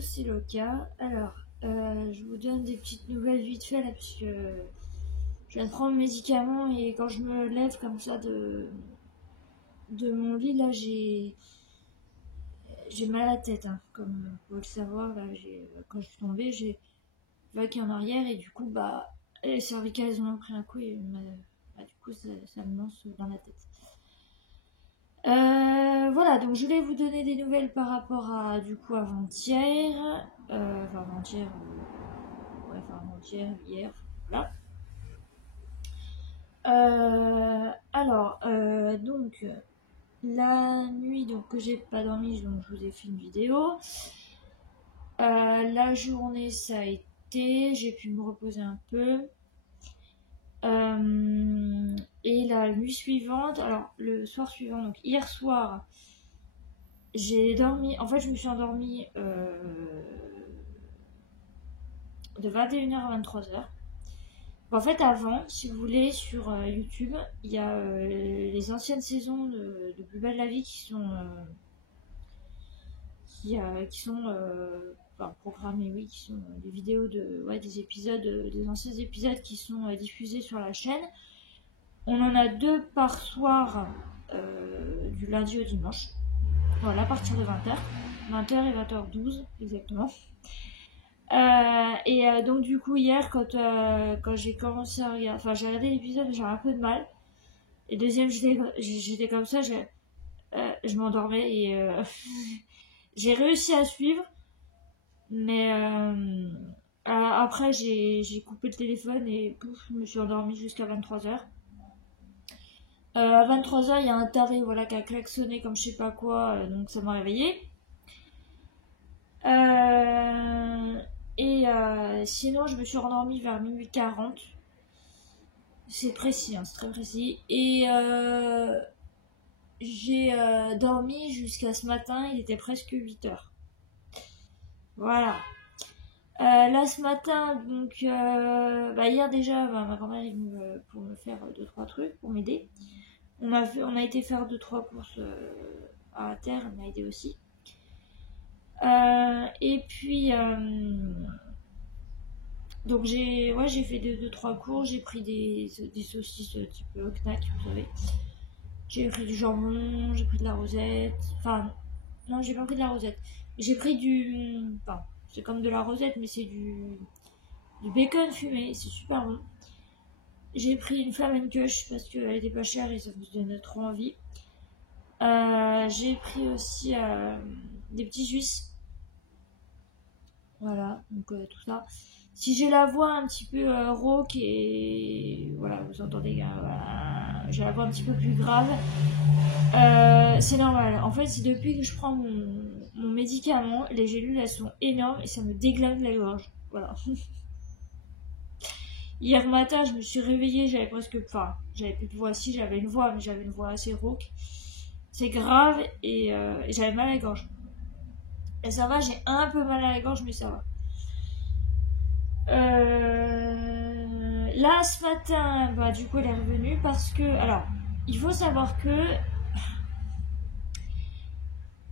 c'est le cas. Alors, je vous donne des petites nouvelles vite fait là, puisque je viens de prendre mes médicaments et quand je me lève comme ça de mon lit, là, j'ai mal à la tête, hein. Comme vous pouvez le savoir, là, quand je suis tombée, j'ai vaqué en arrière et du coup, les cervicales elles ont pris un coup et du coup, ça me lance dans la tête. Voilà, donc je voulais vous donner des nouvelles par rapport à du coup avant-hier, hier, voilà. Donc la nuit donc que j'ai pas dormi, donc je vous ai fait une vidéo. La journée ça a été, j'ai pu me reposer un peu. Et la nuit suivante, alors le soir suivant, donc hier soir, j'ai dormi, en fait je me suis endormie de 21h à 23h. En fait avant, si vous voulez, sur YouTube, il y a les anciennes saisons de Plus belle la vie qui sont programmées, oui, qui sont des vidéos des épisodes, des anciens épisodes qui sont diffusés sur la chaîne. On en a 2 par soir du lundi au dimanche. Voilà, à partir de 20h. 20h et 20h12, exactement. Donc du coup hier quand j'ai commencé à regarder, j'ai regardé l'épisode, j'avais un peu de mal. Et deuxième, j'étais comme ça, je m'endormais et j'ai réussi à suivre. Mais après j'ai coupé le téléphone et pouf, je me suis endormie jusqu'à 23h. À 23h, il y a un taré qui a klaxonné comme je sais pas quoi, donc ça m'a réveillée. Sinon, je me suis rendormie vers minuit 40. C'est précis, hein, c'est très précis. Et j'ai dormi jusqu'à ce matin, il était presque 8h. Voilà. Là, ce matin, donc, hier déjà, ma grand-mère est venue pour me faire 2-3 trucs, pour m'aider. On a été faire 2-3 courses à la terre, elle m'a aidé aussi. Et puis donc j'ai fait 2-3 cours, j'ai pris des saucisses type Knack, vous savez. J'ai pris du jambon, j'ai pris de la rosette. Enfin, non, j'ai pas pris de la rosette. J'ai pris c'est comme de la rosette, mais c'est du bacon fumé, c'est super bon. J'ai pris une Flamencush parce qu'elle était pas chère et ça me donnait trop envie. J'ai pris aussi des petits Suisses. Voilà, donc tout ça. Si j'ai la voix un petit peu rauque et voilà, vous entendez, j'ai la voix un petit peu plus grave, c'est normal. En fait, c'est depuis que je prends mon médicament, les gélules elles sont énormes et ça me déglingue la gorge. Voilà. Hier matin, je me suis réveillée, j'avais plus de voix. Si, j'avais une voix, mais j'avais une voix assez rauque. C'est grave et j'avais mal à la gorge. Et ça va, j'ai un peu mal à la gorge, mais ça va. Là, ce matin, du coup, elle est revenue parce que... Alors, il faut savoir que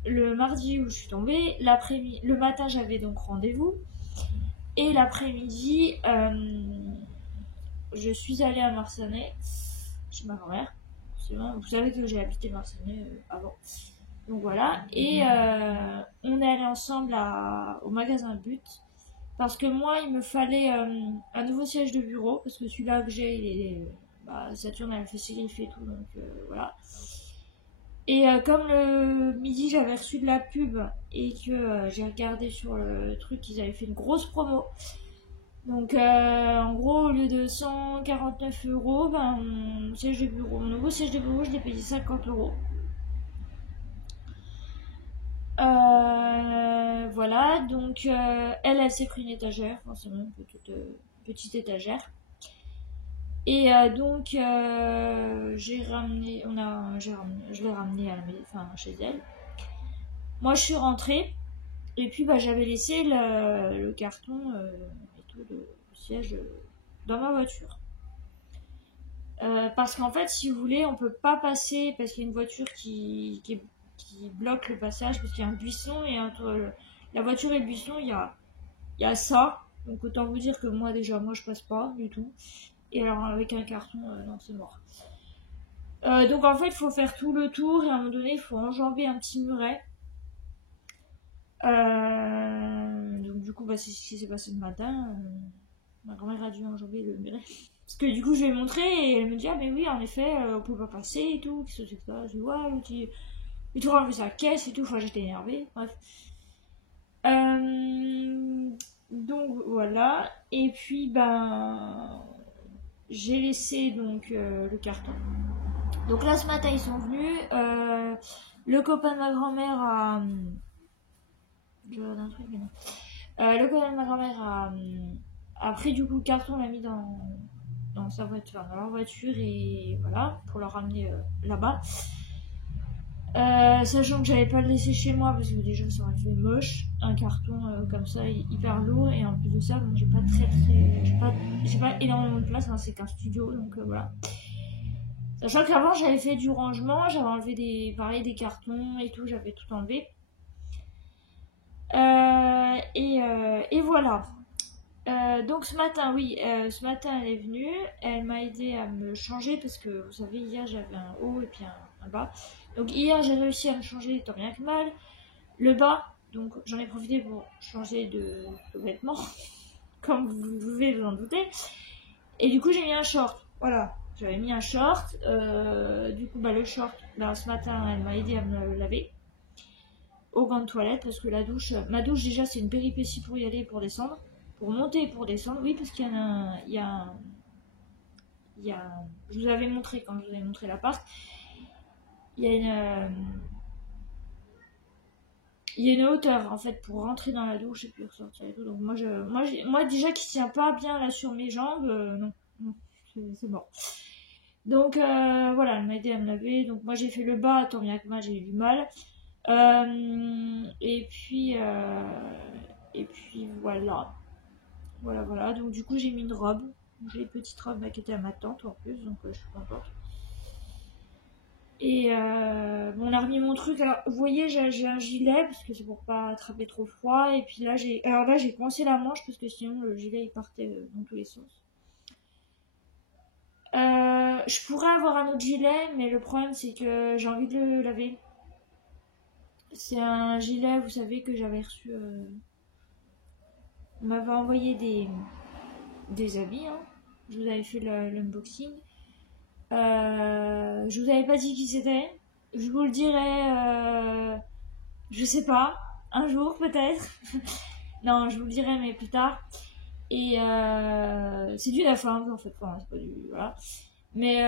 le mardi où je suis tombée, le matin, j'avais donc rendez-vous. Et l'après-midi, je suis allée à Marsanais, chez ma grand-mère. Vous savez que j'ai habité Marsanais avant. Donc voilà. Et on est allé ensemble au magasin But. Parce que moi, il me fallait un nouveau siège de bureau. Parce que celui-là que j'ai, Saturne, elle fait sérif et tout. Donc voilà. Et comme le midi, j'avais reçu de la pub. Et que j'ai regardé sur le truc, ils avaient fait une grosse promo. Donc en gros, au lieu de 149 €, mon nouveau siège de bureau, je l'ai payé 50 €. Voilà, donc elle s'est pris une étagère, forcément une petite étagère. Et donc je l'ai ramené chez elle. Moi je suis rentrée et puis j'avais laissé le carton et tout le siège dans ma voiture. Parce qu'en fait, si vous voulez, on peut pas passer parce qu'il y a une voiture qui bloque le passage parce qu'il y a un buisson et entre La voiture et le buisson, il y a ça. Donc autant vous dire que moi déjà, moi je passe pas du tout. Et alors avec un carton, non c'est mort. Donc en fait, il faut faire tout le tour et à un moment donné, il faut enjamber un petit muret. Donc du coup, bah, c'est ce qui s'est passé le matin. Ma grand-mère a dû enjamber le muret. Parce que du coup, je lui ai montré et elle me dit, ah mais oui, en effet, on peut pas passer et tout. Qu'est-ce que c'est que ça? Je dis, ouais, il faut enlever sa caisse et tout. Enfin, j'étais énervée. Bref. Donc voilà. Et puis, ben, j'ai laissé donc le carton. Donc là, ce matin, ils sont venus. Le copain de ma grand-mère a... Je regarde un truc, mais non. Le copain de ma grand-mère a pris du coup le carton, l'a mis dans sa voiture, dans leur voiture, et voilà, pour le ramener là-bas. Sachant que j'avais pas le laissé chez moi parce que déjà ça aurait fait moche, un carton comme ça hyper lourd, et en plus de ça, bon, j'ai pas énormément de place, hein, c'est qu'un studio, donc voilà. Sachant qu'avant j'avais fait du rangement, j'avais enlevé des cartons et tout, j'avais tout enlevé. Et voilà. Donc ce matin, oui, ce matin elle est venue, elle m'a aidé à me changer parce que vous savez, hier j'avais un haut et puis un bas. Donc hier j'ai réussi à me changer tant bien que mal. Le bas, donc j'en ai profité pour changer de vêtements, comme vous pouvez vous en douter. Et du coup j'ai mis un short, voilà, j'avais mis un short. Du coup bah, le short, bah, ce matin elle m'a aidé à me le laver au gant de toilette parce que ma douche déjà c'est une péripétie pour y aller et pour descendre. Pour monter et pour descendre, oui, parce qu'il y en a je vous avais montré quand je vous avais montré l'appart, il y a une hauteur en fait pour rentrer dans la douche et puis ressortir et tout. Donc moi déjà qui tient pas bien là sur mes jambes, non, c'est bon. Donc voilà, elle m'a aidé à me laver. Donc moi j'ai fait le bas, tant bien que moi j'ai eu du mal. Et puis voilà. Voilà. Donc du coup j'ai mis une robe. J'ai une petite robe qui était à ma tante en plus, donc je suis contente. Et bon, on a remis mon truc. Alors vous voyez, j'ai un gilet parce que c'est pour pas attraper trop froid. Et puis là j'ai coincé la manche parce que sinon le gilet il partait dans tous les sens. Je pourrais avoir un autre gilet, mais le problème c'est que j'ai envie de le laver. C'est un gilet, vous savez, que j'avais reçu. On m'avait envoyé des habits, hein. Je vous avais fait l'unboxing. Je vous avais pas dit qui c'était. Je vous le dirai, je sais pas, un jour peut-être. Non, je vous le dirai, mais plus tard. Et c'est du Lafargue en fait, enfin, c'est pas du. Voilà. Mais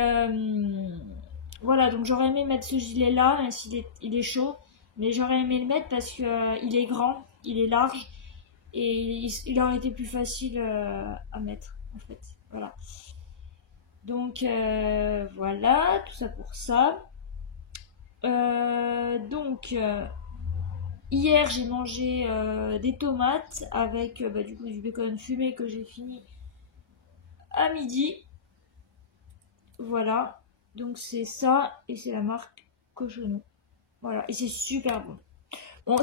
voilà, donc j'aurais aimé mettre ce gilet là, même s'il est chaud. Mais j'aurais aimé le mettre parce que il est grand, il est large. Et il aurait été plus facile à mettre en fait, voilà. Donc voilà, tout ça pour ça. Donc hier j'ai mangé des tomates avec bah, du coup du bacon fumé que j'ai fini à midi. Voilà, donc c'est ça et c'est la marque Cochonou. Voilà, et c'est super bon. Bon,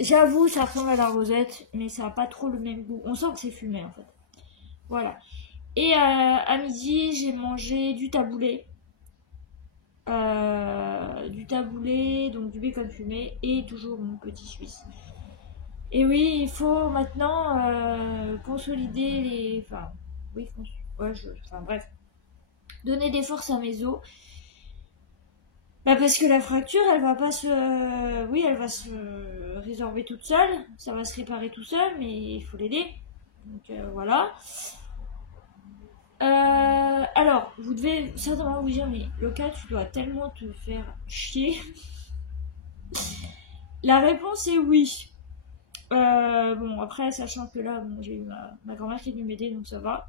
j'avoue, ça ressemble à la rosette, mais ça n'a pas trop le même goût. On sent que c'est fumé en fait. Voilà. Et à midi, j'ai mangé du taboulé. Donc du bacon fumé et toujours mon petit suisse. Et oui, il faut maintenant consolider les. Enfin, oui, enfin bref. Donner des forces à mes os. Bah parce que la fracture, elle va pas se. Oui, elle va se résorber toute seule. Ça va se réparer tout seul, mais il faut l'aider. Donc voilà. Alors, vous devez certainement vous dire, mais Loca, tu dois tellement te faire chier. La réponse est oui. Bon, après, sachant que là, bon, j'ai eu ma grand-mère qui est venue m'aider, donc ça va.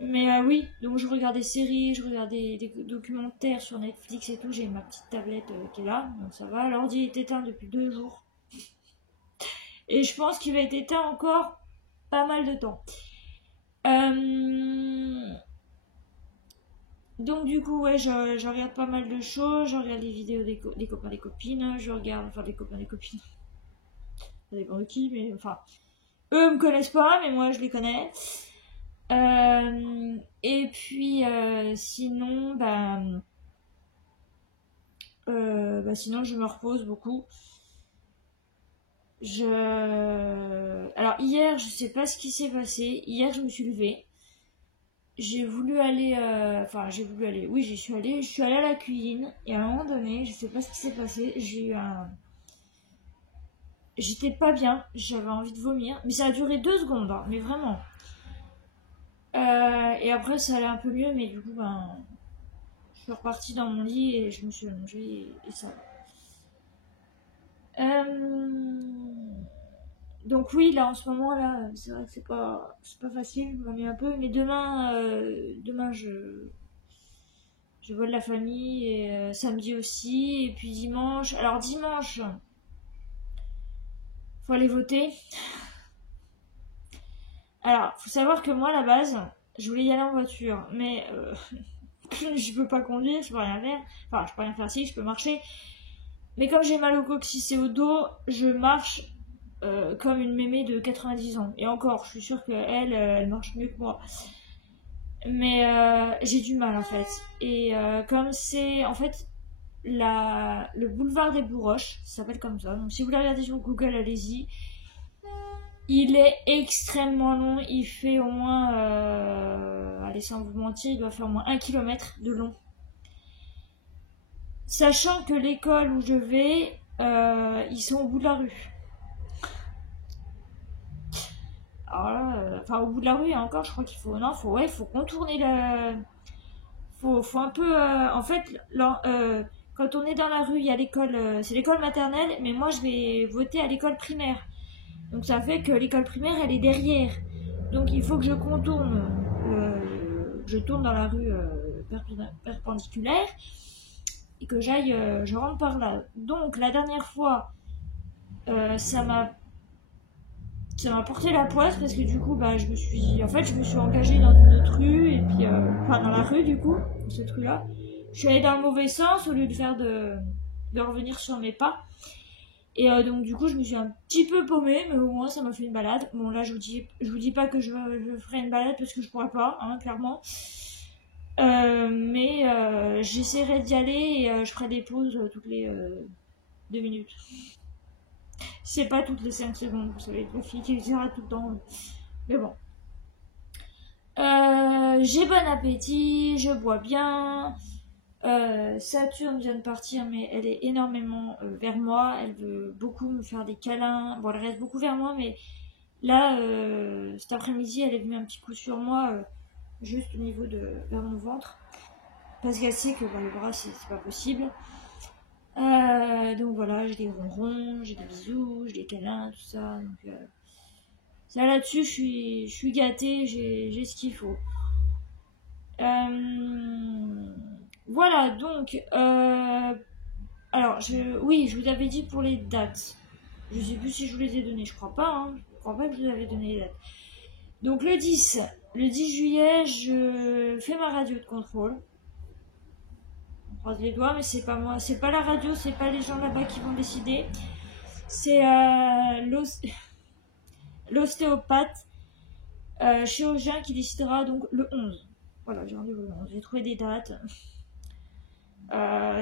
Mais oui, donc je regarde des séries, je regarde des documentaires sur Netflix et tout. J'ai ma petite tablette qui est là, donc ça va. L'ordi est éteint depuis 2 jours. Et je pense qu'il va être éteint encore pas mal de temps. Donc du coup, ouais, je regarde pas mal de choses. Je regarde les vidéos des copains, des copines. Je regarde, enfin des copains, des copines. Ça dépend de qui, mais enfin, eux me connaissent pas, mais moi je les connais. Et puis sinon, sinon je me repose beaucoup. Alors hier, je sais pas ce qui s'est passé. Hier, je me suis levée. J'ai voulu aller, oui, je suis allée à la cuisine. Et à un moment donné, je sais pas ce qui s'est passé. J'étais pas bien. J'avais envie de vomir, mais ça a duré 2 secondes, hein, mais vraiment. Et après, ça allait un peu mieux, mais du coup, je suis repartie dans mon lit et je me suis allongée et ça va. Donc oui, là en ce moment là, c'est vrai que c'est pas facile, je m'ennuie un peu, mais demain je vois de la famille et samedi aussi, et puis dimanche. Alors dimanche, faut aller voter. Alors, faut savoir que moi à la base, je voulais y aller en voiture, mais je peux pas conduire, je peux rien faire. Enfin, je peux rien faire si, je peux marcher. Mais comme j'ai mal au coccyx et au dos, je marche comme une mémé de 90 ans. Et encore, je suis sûre qu'elle, elle marche mieux que moi. Mais j'ai du mal en fait. Et comme c'est en fait le boulevard des Bourroches, ça s'appelle comme ça. Donc si vous le regardez sur Google, allez-y. Il est extrêmement long. Il fait au moins, allez sans vous mentir, il doit faire au moins 1 kilomètre de long. Sachant que l'école où je vais, ils sont au bout de la rue. Alors là, au bout de la rue, et encore, je crois qu'il faut, non, faut contourner faut un peu, en fait, quand on est dans la rue, il y a l'école, c'est l'école maternelle, mais moi je vais voter à l'école primaire. Donc ça fait que l'école primaire, elle est derrière. Donc il faut que je contourne, je tourne dans la rue perpendiculaire et que je rentre par là. Donc la dernière fois, ça m'a porté la poisse parce que du coup je me suis engagée dans une autre rue et puis dans la rue du coup, cette rue là, je suis allée dans le mauvais sens au lieu de revenir sur mes pas, et donc du coup je me suis un petit peu paumée, mais au moins ça m'a fait une balade. Bon là je vous dis pas que je ferai une balade parce que je pourrais pas, hein, clairement, mais j'essaierai d'y aller et je ferai des pauses toutes les 2 minutes. C'est pas toutes les 5 secondes, vous savez, la fille qui dira tout le temps. Mais bon. J'ai bon appétit, je bois bien. Saturne vient de partir, mais elle est énormément vers moi. Elle veut beaucoup me faire des câlins. Bon, elle reste beaucoup vers moi, mais là, cet après-midi, elle est venue un petit coup sur moi, juste au niveau vers mon ventre. Parce qu'elle sait que le bras, c'est pas possible. Donc voilà, j'ai des ronrons, j'ai des bisous, j'ai des câlins, tout ça. Donc ça là-dessus, je suis gâtée, j'ai ce qu'il faut. Voilà, donc alors oui, je vous avais dit pour les dates. Je sais plus si je vous les ai données, je crois pas, hein. Je crois pas que je vous avais donné les dates. Donc le 10 juillet, je fais ma radio de contrôle. On croise les doigts, mais c'est pas moi, c'est pas la radio, c'est pas les gens là-bas qui vont décider. C'est l'ostéopathe chirurgien qui décidera donc le 11. Voilà, j'ai rendez-vous le 11. J'ai trouvé des dates.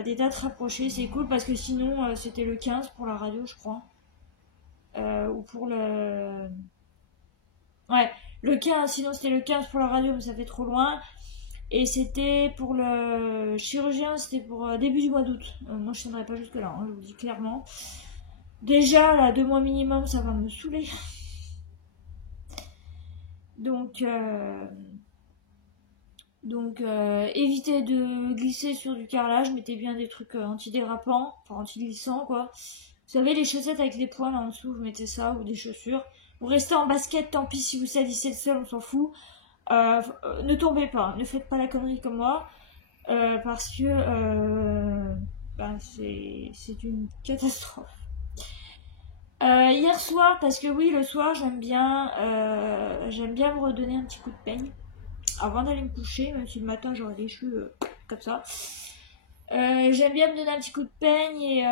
Des dates rapprochées, c'est cool parce que sinon c'était le 15 pour la radio, je crois. Ou pour le. Ouais, le 15, sinon c'était le 15 pour la radio, mais ça fait trop loin. Et c'était pour le chirurgien, c'était pour début du mois d'août. Moi je tiendrai pas jusque là, hein, je vous le dis clairement. Déjà, là, 2 mois minimum, ça va me saouler. Donc, évitez de glisser sur du carrelage, mettez bien des trucs antidérapants, enfin anti-glissants quoi. Vous savez, les chaussettes avec les poils en dessous, vous mettez ça, ou des chaussures. Vous restez en basket, tant pis si vous salissez le sol, on s'en fout. Ne tombez pas, ne faites pas la connerie comme moi, parce que c'est une catastrophe. Hier soir, parce que oui, le soir, j'aime bien me redonner un petit coup de peigne avant d'aller me coucher, même si le matin j'aurai des cheveux comme ça. J'aime bien me donner un petit coup de peigne et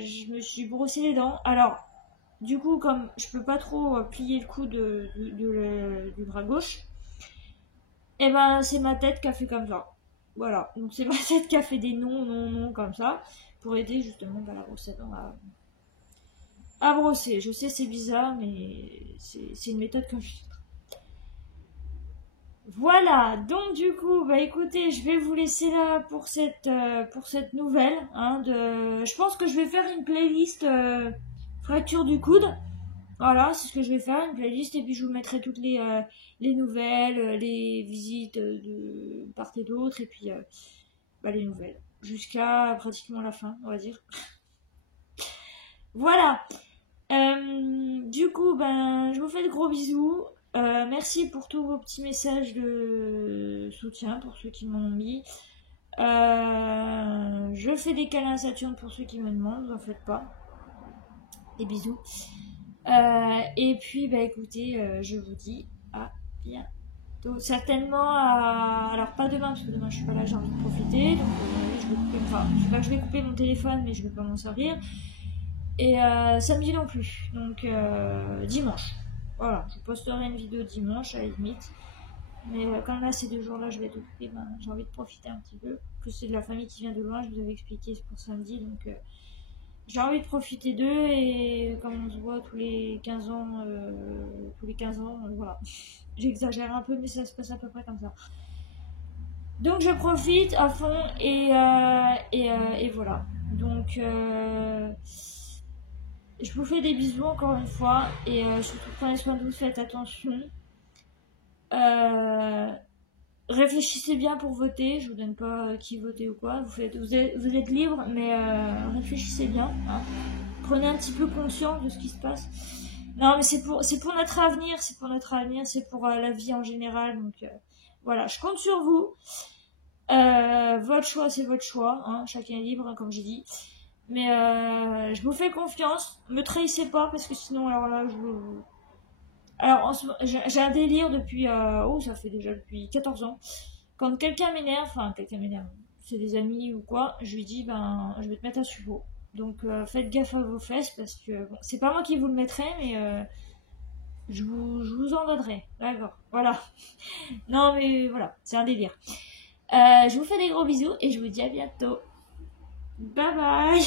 je me suis brossé les dents. Alors, du coup, comme je peux pas trop plier le cou du bras gauche, et ben c'est ma tête qui a fait comme ça. Voilà, donc c'est ma tête qui a fait des non, non, non comme ça, pour aider justement la brosse à dents à brosser. Je sais, c'est bizarre, mais c'est une méthode que je... Voilà, donc du coup, bah écoutez, je vais vous laisser là pour cette nouvelle. Hein, je pense que je vais faire une playlist fracture du coude. Voilà, c'est ce que je vais faire, une playlist, et puis je vous mettrai toutes les nouvelles, les visites de part et d'autre, et puis bah, les nouvelles. Jusqu'à pratiquement la fin, on va dire. Voilà. Du coup, ben, je vous fais de gros bisous. Merci pour tous vos petits messages de soutien pour ceux qui m'en ont mis. Je fais des câlins à Saturne pour ceux qui me demandent, vous en faites pas. Des bisous. Et puis, bah écoutez, je vous dis à bientôt. Certainement, alors pas demain, parce que demain je suis pas là, j'ai envie de profiter. Donc, je vais couper, enfin, je sais pas que je vais couper mon téléphone, mais je vais pas m'en servir. Et samedi non plus. Donc, dimanche. Voilà, je posterai une vidéo dimanche à la limite. Mais comme là, ces 2 jours-là, je vais être occupée, ben, j'ai envie de profiter un petit peu. En plus, c'est de la famille qui vient de loin, je vous avais expliqué, c'est pour samedi. Donc, j'ai envie de profiter d'eux. Et comme on se voit tous les 15 ans, voilà. J'exagère un peu, mais ça se passe à peu près comme ça. Donc, je profite à fond et voilà. Donc, je vous fais des bisous encore une fois. Et surtout, prenez soin de vous, faites attention. Euh, Réfléchissez bien pour voter, je vous donne pas qui voter ou quoi, vous êtes libre, mais réfléchissez bien, hein. Prenez un petit peu conscience de ce qui se passe. Non, mais c'est pour notre avenir, c'est pour notre avenir, c'est pour la vie en général, donc voilà, je compte sur vous. Votre choix, c'est votre choix, hein, chacun est libre, hein, comme j'ai dit. Mais je vous fais confiance, me trahissez pas, parce que sinon, alors là, alors, j'ai un délire depuis, ça fait déjà depuis 14 ans. Quand quelqu'un m'énerve, c'est des amis ou quoi, je lui dis, ben, je vais te mettre un suppôt. Donc, faites gaffe à vos fesses parce que, bon, c'est pas moi qui vous le mettrai, mais je vous en donnerai. D'accord, voilà. Non, mais voilà, c'est un délire. Je vous fais des gros bisous et je vous dis à bientôt. Bye bye!